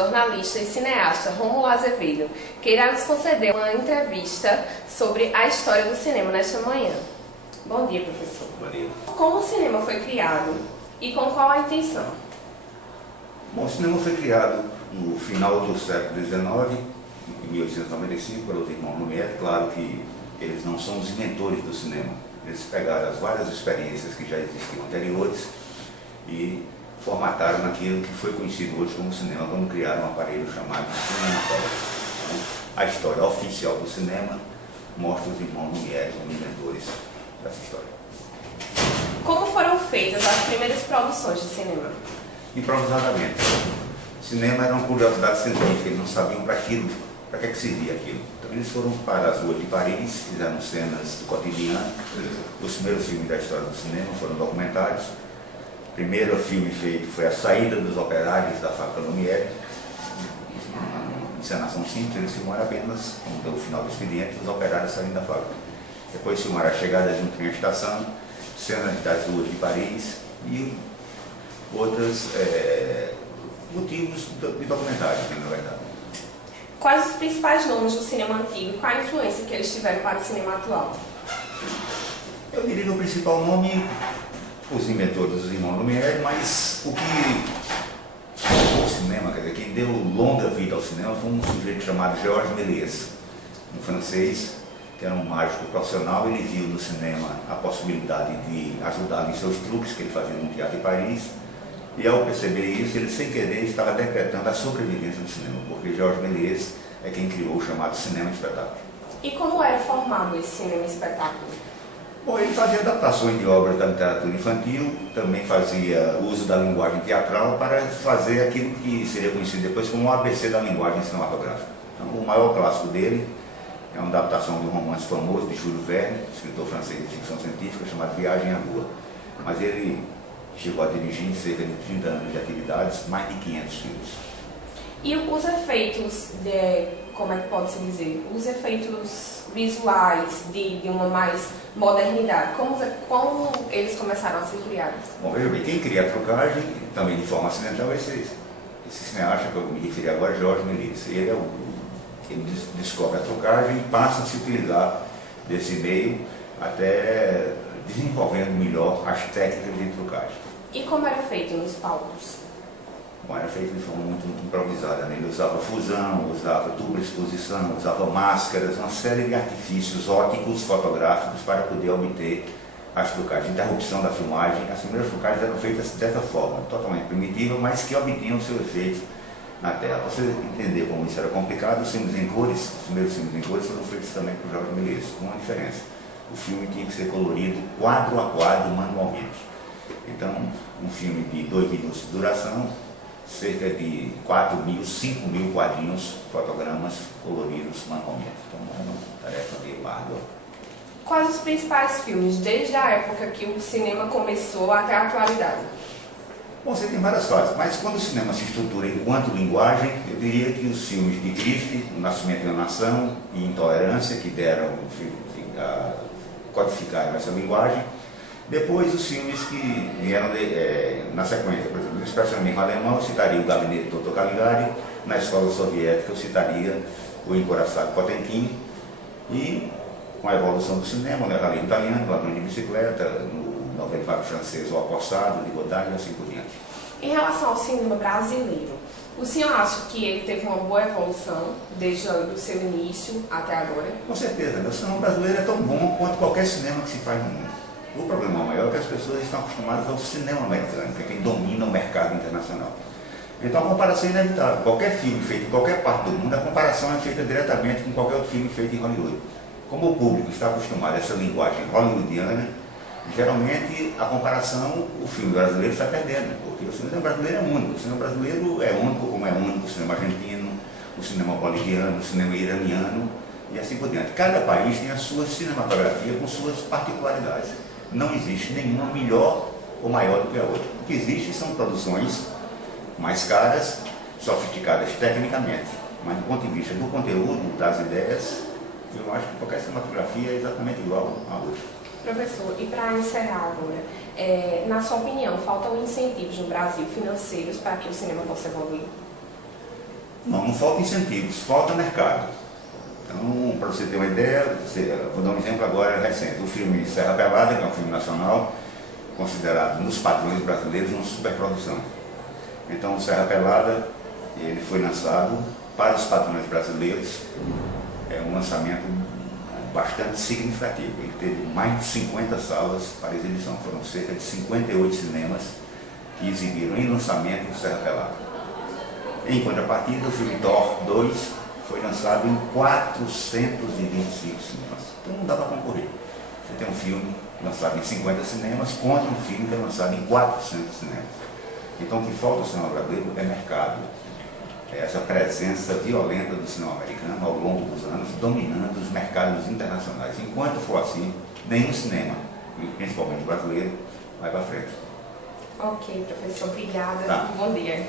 jornalista e cineasta Rômulo Azevedo, que irá nos conceder uma entrevista sobre a história do cinema nesta manhã. Bom dia, professor. Bom dia. Como o cinema foi criado e com qual a intenção? Bom, o cinema foi criado no final do século XIX, em 1895, pelos irmãos Lumière. Claro que eles não são os inventores do cinema. Eles pegaram as várias experiências que já existiam anteriores e formataram naquilo que foi conhecido hoje como cinema, quando criaram um aparelho chamado cinematógrafo. Então, a história oficial do cinema mostra os irmãos Lumière como inventores dessa história. Como foram feitas as primeiras produções de cinema? Improvisadamente. O cinema era uma curiosidade científica, eles não sabiam para que servia aquilo. Então eles foram para as ruas de Paris, fizeram cenas do cotidiano. Os primeiros filmes da história do cinema foram documentários. O primeiro filme feito foi A Saída dos Operários da Fábrica Lumière. Uma encenação simples, eles filmaram apenas, como deu o final do expediente, os operários saindo da fábrica. Depois filmaram A Chegada de um Trem à Estação, cenas das ruas de Paris e outros motivos de documentário, na verdade. Quais os principais nomes do cinema antigo e qual a influência que eles tiveram para o cinema atual? Eu diria que o principal nome, os inventores dos irmãos Lumière, mas o que formou o cinema, quer dizer, quem deu longa vida ao cinema foi um sujeito chamado Georges Méliès, um francês, que era um mágico profissional. Ele viu no cinema a possibilidade de ajudar em seus truques que ele fazia no Teatro de Paris. E ao perceber isso, ele sem querer estava decretando a sobrevivência do cinema, porque Georges Méliès é quem criou o chamado cinema espetáculo. E como era formado esse cinema espetáculo? Bom, ele fazia adaptações de obras da literatura infantil, também fazia uso da linguagem teatral para fazer aquilo que seria conhecido depois como o ABC da linguagem cinematográfica. Então, o maior clássico dele é uma adaptação de um romance famoso de Jules Verne, escritor francês de ficção científica, chamado Viagem à Lua. Mas ele chegou a dirigir em cerca de 30 anos de atividades, mais de 500 filmes. E os efeitos, como é que pode-se dizer, os efeitos visuais de uma mais modernidade, como eles começaram a ser criados? Bom, veja bem, quem cria a trucagem, também de forma acidental, esse cineasta que eu me referi agora, Georges Méliès. Ele descobre a trucagem e passa a se utilizar desse meio, até desenvolvendo melhor as técnicas de trucagem. E como era feito nos palcos? Bom, era feito de forma muito improvisada, né? Ele usava fusão, usava dupla exposição, usava máscaras, uma série de artifícios ópticos, fotográficos, para poder obter as trucagens. Interrupção da filmagem, as primeiras trucagens eram feitas dessa forma, totalmente primitiva, mas que obtinham seu efeito na tela. Para você entender como isso era complicado, os filmes em cores, os primeiros filmes em cores foram feitos também por Georges Méliès, com uma diferença. O filme tinha que ser colorido quadro a quadro, manualmente. Então, um filme de 2 minutos de duração, cerca de 4.000, 5.000 quadrinhos, fotogramas coloridos manualmente. Então, é uma tarefa meio árdua. Quais os principais filmes, desde a época que o cinema começou até a atualidade? Bom, você tem várias fases, mas quando o cinema se estrutura enquanto linguagem, eu diria que os filmes de Griffith, O Nascimento de uma Nação e Intolerância, que deram, codificaram essa linguagem. Depois, os filmes que vieram na sequência, por exemplo, no expressionismo alemão, eu citaria o Gabinete do Dr. Caligari. Na escola soviética, eu citaria o Encoraçado Potemkin. E com a evolução do cinema, o neorrealismo italiano, Ladrão de Bicicleta, no novelo vago francês, O Acossado, de Godard e assim por diante. Em relação ao cinema brasileiro, o senhor acha que ele teve uma boa evolução desde o seu início até agora? Com certeza, o cinema brasileiro é tão bom quanto qualquer cinema que se faz no mundo. O problema maior é que as pessoas estão acostumadas ao cinema americano, que é quem domina o mercado internacional. Então a comparação é inevitável. Qualquer filme feito em qualquer parte do mundo, a comparação é feita diretamente com qualquer outro filme feito em Hollywood. Como o público está acostumado a essa linguagem hollywoodiana, geralmente a comparação, o filme brasileiro está perdendo, porque o cinema brasileiro é único. O cinema brasileiro é único como é único o cinema argentino, o cinema boliviano, o cinema iraniano e assim por diante. Cada país tem a sua cinematografia com suas particularidades. Não existe nenhuma melhor ou maior do que a outra. O que existe são produções mais caras, sofisticadas tecnicamente, mas do ponto de vista do conteúdo, das ideias, eu acho que qualquer cinematografia é exatamente igual a outra. Professor, e para encerrar agora, na sua opinião, faltam incentivos no Brasil financeiros para que o cinema possa evoluir? Não falta incentivos, falta mercado. Então, para você ter uma ideia, vou dar um exemplo agora recente. O filme Serra Pelada, que é um filme nacional, considerado nos padrões brasileiros uma superprodução. Então, o Serra Pelada, ele foi lançado para os padrões brasileiros, é um lançamento bastante significativo. Ele teve mais de 50 salas para exibição, foram cerca de 58 cinemas que exibiram em lançamento o Serra Pelada. Em contrapartida, o filme Thor 2 foi lançado em 425 cinemas. Então não dá para concorrer. Você tem um filme lançado em 50 cinemas contra um filme que é lançado em 400 cinemas. Então o que falta ao cinema brasileiro é mercado. É essa presença violenta do cinema americano ao longo dos anos, dominando os mercados internacionais. Enquanto for assim, nenhum cinema, principalmente brasileiro, vai para frente. Ok, professor, obrigada. Tá. Bom dia.